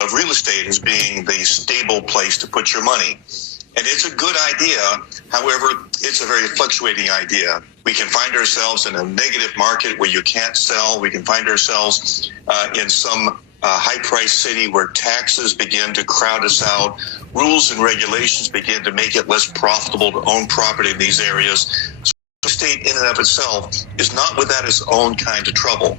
of real estate as being the stable place to put your money. And it's a good idea. However, it's a very fluctuating idea. We can find ourselves in a negative market where you can't sell. We can find ourselves in some high-priced city where taxes begin to crowd us out. Rules and regulations begin to make it less profitable to own property in these areas. So real estate in and of itself is not without its own kind of trouble.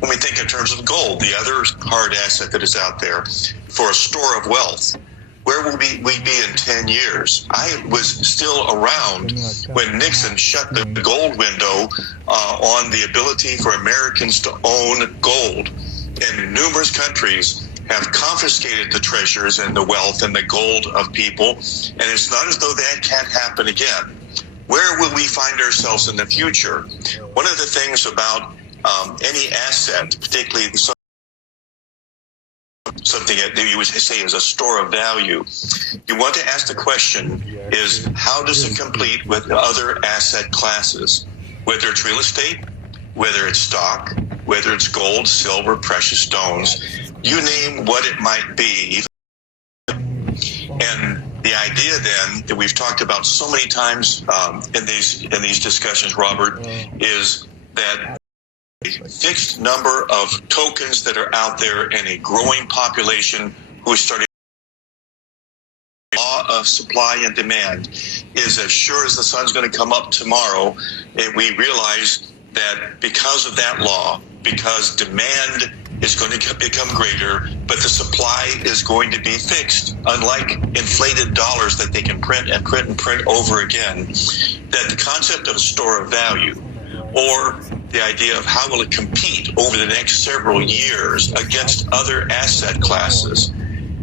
When we think in terms of gold, the other hard asset that is out there for a store of wealth, where will we be in 10 years? I was still around when Nixon shut the gold window on the ability for Americans to own gold. And numerous countries have confiscated the treasures and the wealth and the gold of people. And it's not as though that can't happen again. Where will we find ourselves in the future? One of the things about any asset, particularly something that you would say is a store of value, you want to ask the question is, how does it compete with other asset classes? Whether it's real estate, whether it's stock, whether it's gold, silver, precious stones, you name what it might be. And the idea then that we've talked about so many times in these discussions, Robert, is that a fixed number of tokens that are out there and a growing population who is starting. Law of supply and demand is as sure as the sun's going to come up tomorrow. And we realize that because of that law, because demand is going to become greater, but the supply is going to be fixed, unlike inflated dollars that they can print and print and print over again, that the concept of a store of value, or the idea of how will it compete over the next several years against other asset classes.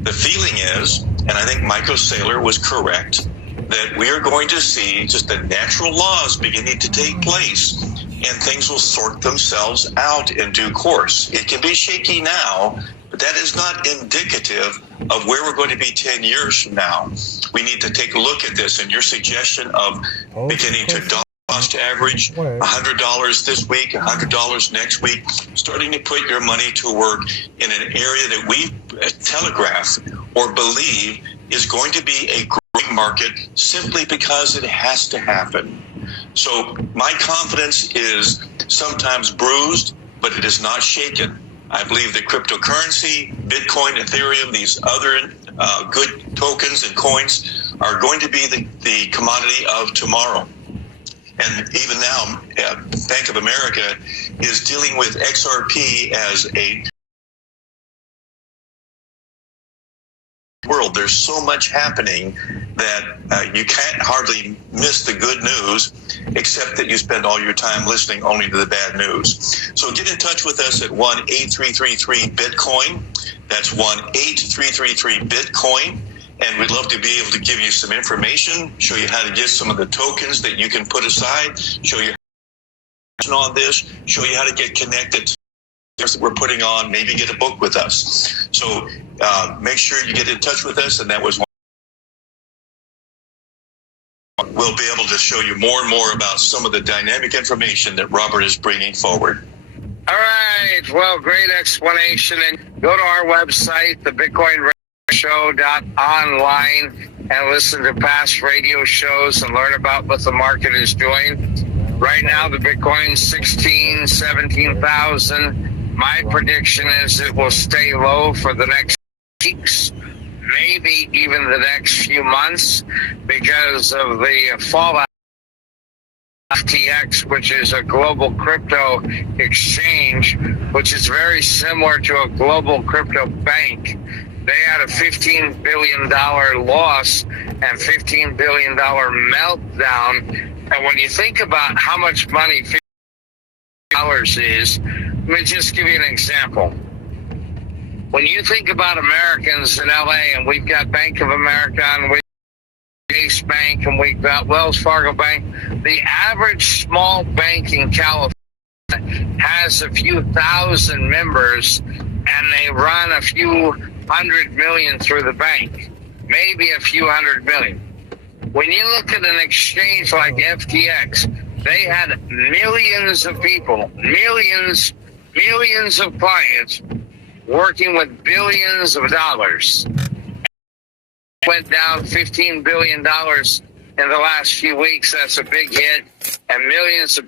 The feeling is, and I think Michael Saylor was correct, that we are going to see just the natural laws beginning to take place, and things will sort themselves out in due course. It can be shaky now, but that is not indicative of where we're going to be 10 years from now. We need to take a look at this, and your suggestion of beginning to cost average $100 this week, $100 next week, starting to put your money to work in an area that we telegraph or believe is going to be a growing market simply because it has to happen. So my confidence is sometimes bruised, but it is not shaken. I believe that cryptocurrency, Bitcoin, Ethereum, these other good tokens and coins are going to be the commodity of tomorrow. And even now, Bank of America is dealing with XRP as a world. There's so much happening that you can't hardly miss the good news, except that you spend all your time listening only to the bad news. So get in touch with us at 1-8333-BITCOIN. That's 1-8333-BITCOIN. And we'd love to be able to give you some information, show you how to get some of the tokens that you can put aside, show you how on this, show you how to get connected to that we're putting on, maybe get a book with us. So make sure you get in touch with us, and that was one. We'll be able to show you more and more about some of the dynamic information that Robert is bringing forward. All right. Well, great explanation. And go to our website, the Bitcoin Show.online, and listen to past radio shows and learn about what the market is doing. Right now, the Bitcoin's 17,000. My prediction is it will stay low for the next weeks, maybe even the next few months, because of the fallout of FTX, which is a global crypto exchange, which is very similar to a global crypto bank. They had a $15 billion loss and $15 billion meltdown. And when you think about how much money $15 is, let me just give you an example. When you think about Americans in LA, and we've got Bank of America, and we've got Chase Bank, and we've got Wells Fargo Bank, the average small bank in California has a few thousand members, and they run a few $100 million through the bank, maybe a few $100 million. When you look at an exchange like FTX, they had millions of people, millions of clients working with billions of dollars. Went down $15 billion in the last few weeks. That's a big hit. And millions of people